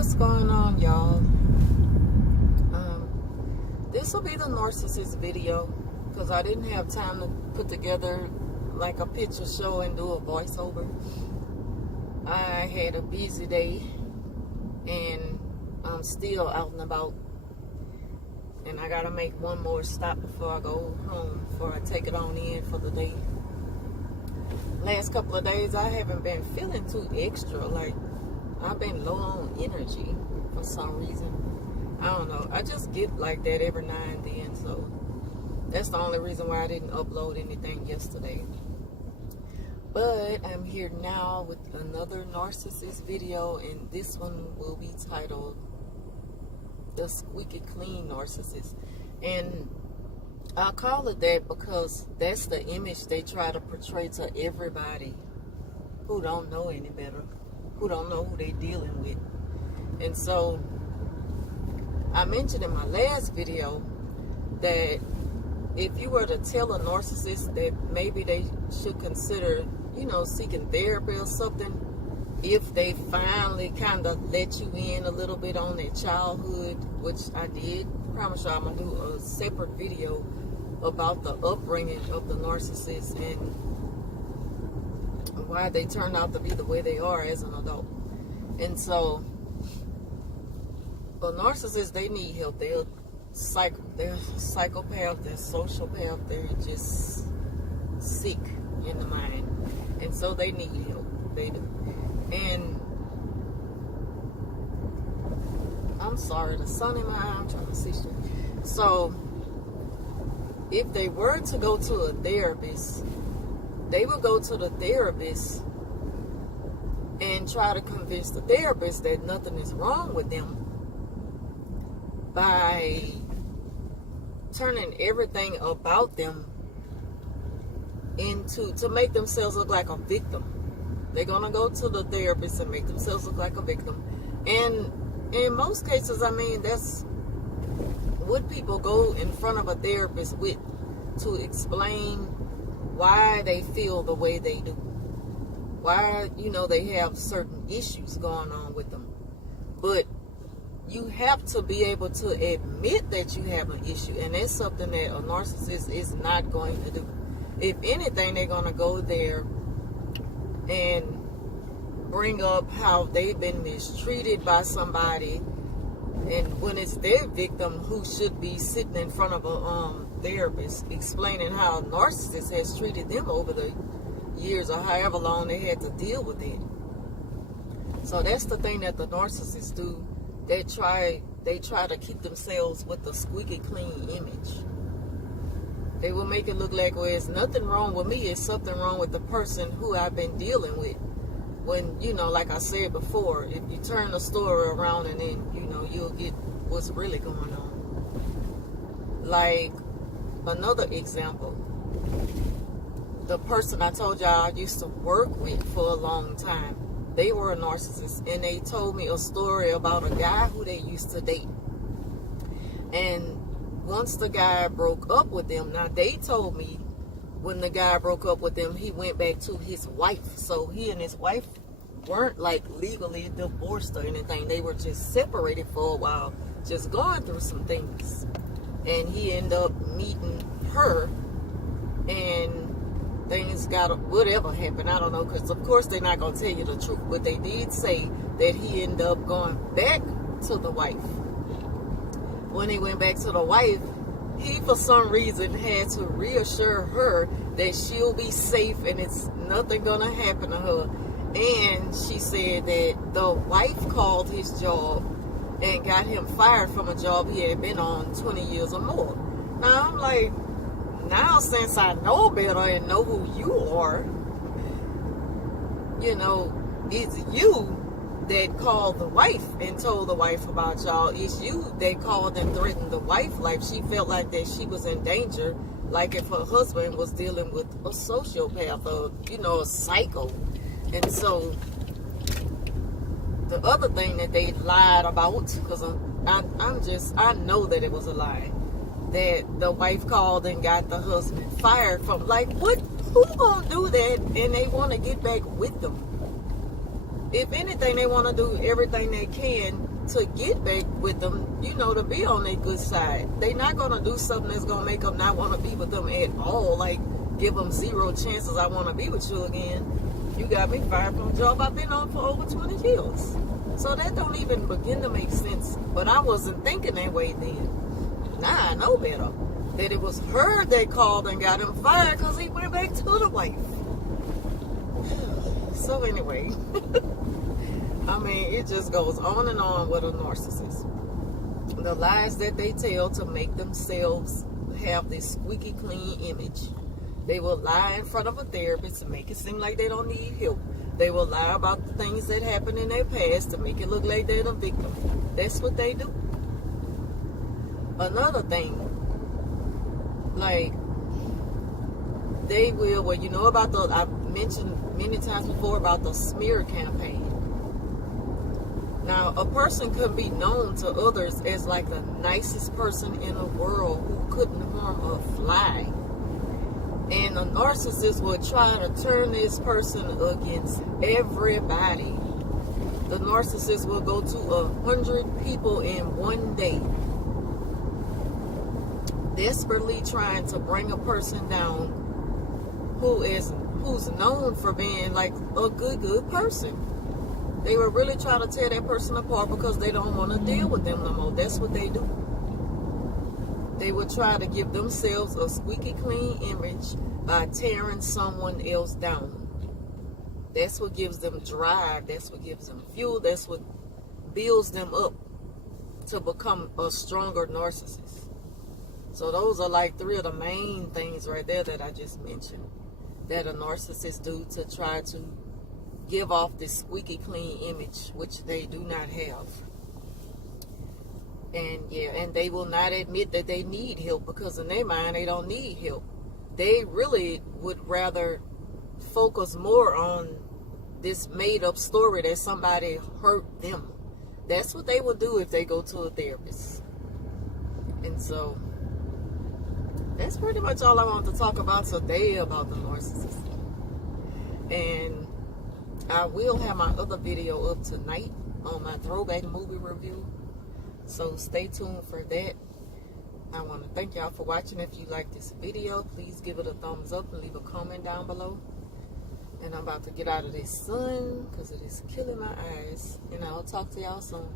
What's going on, y'all? This will be the narcissist video because I didn't have time to put together like a picture show and do a voiceover. I had a busy day and I'm still out and about, and I gotta make one more stop before I go home, before I take it on in for the day. Last couple of days I haven't been feeling too extra, like I've been low on energy for some reason. I don't know. I just get like that every now and then. So that's the only reason why I didn't upload anything yesterday. But I'm here now with another narcissist video, and this one will be titled The Squeaky Clean Narcissist. And I call it that because that's the image they try to portray to everybody who don't know any better, who don't know who they're dealing with. And so I mentioned in my last video that if you were to tell a narcissist that maybe they should consider, seeking therapy or something, if they finally kind of let you in a little bit on their childhood, which I did. I promise you I'm going to do a separate video about the upbringing of the narcissist and why they turned out to be the way they are as an adult. And so, but narcissists, they need help. They're psychopath, they're sociopath, they're just sick in the mind. And so they need help. They do. And I'm sorry, the sun in my eye, I'm trying to see straight. So if they were to go to a therapist, they would go to the therapist and try to convince the therapist that nothing is wrong with them by turning everything about them to make themselves look like a victim. They're going to go to the therapist and make themselves look like a victim. And in most cases, that's what people go in front of a therapist with, to explain why they feel the way they do. Why, they have certain issues going on with them. But you have to be able to admit that you have an issue. And that's something that a narcissist is not going to do. If anything, they're going to go there and bring up how they've been mistreated by somebody. And when it's their victim who should be sitting in front of a therapist explaining how a narcissist has treated them over the years or however long they had to deal with it. So that's the thing that the narcissists do. They try to keep themselves with the squeaky clean image. They will make it look like, well, it's nothing wrong with me, it's something wrong with the person who I've been dealing with. When, like I said before, if you turn the story around and then, you'll get what's really going on. Like, another example, the person I told y'all I used to work with for a long time, they were a narcissist, and they told me a story about a guy who they used to date. And once the guy broke up with them, now they told me when the guy broke up with them, he went back to his wife. So he and his wife weren't like legally divorced or anything. They were just separated for a while, just going through some things. And he ended up meeting her, and things got, whatever happened, I don't know, because of course they're not going to tell you the truth, but they did say that he ended up going back to the wife. When he went back to the wife, he for some reason had to reassure her that she'll be safe and it's nothing going to happen to her. And she said that the wife called his job and got him fired from a job he had been on 20 years or more. Now I'm like, now since I know better and know who you are, it's you that called the wife and told the wife about y'all. It's you that called and threatened the wife, like she felt like that she was in danger, like if her husband was dealing with a sociopath or, a psycho. And so the other thing that they lied about, because I know that it was a lie, that the wife called and got the husband fired from, like, what? Who gonna do that and they want to get back with them? If anything, they want to do everything they can to get back with them, you know, to be on their good side. They not going to do something that's going to make them not want to be with them at all. Like, give them zero chances I want to be with you again. You got me fired from a job I've been on for over 20 years. So that don't even begin to make sense. But I wasn't thinking that way then. Now I know better. That it was her that called and got him fired because he went back to the wife. So anyway, I mean, it just goes on and on with a narcissist. The lies that they tell to make themselves have this squeaky clean image. They will lie in front of a therapist to make it seem like they don't need help. They will lie about the things that happened in their past to make it look like they're the victim. That's what they do. Another thing, like, they will, well, you know about the, I've mentioned many times before about the smear campaign. Now, a person could be known to others as like the nicest person in the world who couldn't harm a fly. And a narcissist will try to turn this person against everybody. The narcissist will go to 100 people in one day, desperately trying to bring a person down who's known for being like a good person. They will really try to tear that person apart because they don't want to deal with them no more. That's what they do. They will try to give themselves a squeaky clean image by tearing someone else down. That's what gives them drive. That's what gives them fuel. That's what builds them up to become a stronger narcissist. So those are like three of the main things right there that I just mentioned that a narcissist do to try to give off this squeaky clean image, which they do not have. And yeah, and they will not admit that they need help because in their mind they don't need help. They really would rather focus more on this made up story that somebody hurt them. That's what they would do if they go to a therapist. And so that's pretty much all I want to talk about today about the narcissist. And I will have my other video up tonight on my throwback movie review. So stay tuned for that. I want to thank y'all for watching. If you like this video, please give it a thumbs up and leave a comment down below. And I'm about to get out of this sun because it is killing my eyes. And I'll talk to y'all soon.